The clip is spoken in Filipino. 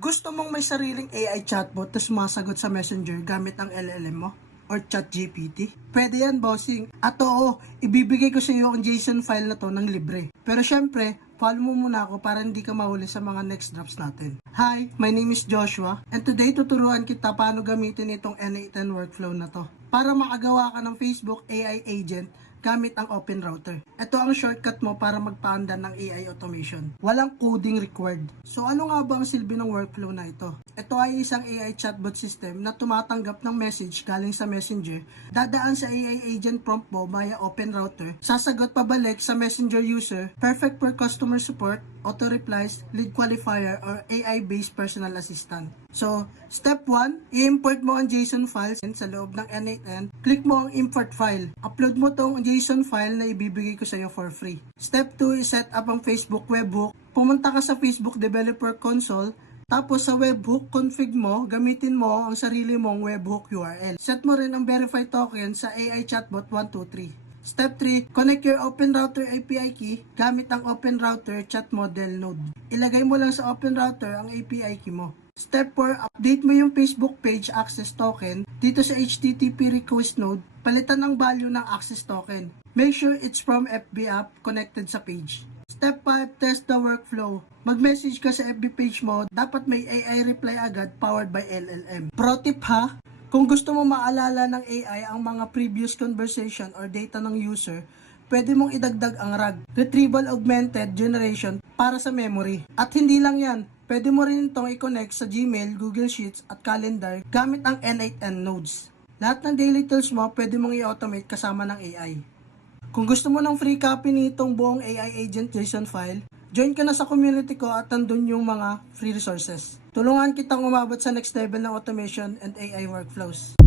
Gusto mong may sariling AI chatbot na sumasagot sa Messenger gamit ang LLM mo? Or ChatGPT? Pwede yan, bossing. At oo, ibibigay ko sa iyo ang JSON file na to ng libre. Pero syempre, follow mo muna ako para hindi ka mahuli sa mga next drops natin. Hi, my name is Joshua, and today tuturuan kita paano gamitin itong N8N workflow na to para makagawa ka ng Facebook AI agent gamit ang Open Router. Ito ang shortcut mo para magpaanda ng AI automation. Walang coding required. So ano nga ba ang silbi ng workflow na ito? Ito ay isang AI chatbot system na tumatanggap ng message galing sa Messenger, dadaan sa AI agent prompt mo via Open Router, sasagot pabalik sa Messenger user, perfect for customer support, auto-replies, lead qualifier, or AI-based personal assistant. So, step 1, i-import mo ang JSON files sa loob ng N8N. Click mo ang import file. Upload mo tong JSON file na ibibigay ko sa iyo for free. Step 2 is set up ang Facebook webhook. Pumunta ka sa Facebook Developer Console. Tapos sa webhook config mo, gamitin mo ang sarili mong webhook URL. Set mo rin ang verify token sa AI chatbot 123. Step 3, connect your Open Router API key gamit ang Open Router Chat Model node. Ilagay mo lang sa Open Router ang API key mo. Step 4, update mo yung Facebook page access token dito sa HTTP request node. Palitan ang value ng access token. Make sure it's from FB app connected sa page. Step 5, test the workflow. Mag-message ka sa FB page mo, dapat may AI reply agad powered by LLM. Pro tip ha, kung gusto mo maalala ng AI ang mga previous conversation or data ng user, pwede mong idagdag ang RAG, Retrieval Augmented Generation, para sa memory. At hindi lang yan, pwede mo rin itong i-connect sa Gmail, Google Sheets at Calendar gamit ang N8N nodes. Lahat ng daily tools mo pwede mong i-automate kasama ng AI. Kung gusto mo ng free copy nitong buong AI agent JSON file, join ka na sa community ko at nandun yung mga free resources. Tulungan kitang umabot sa next level ng automation and AI workflows.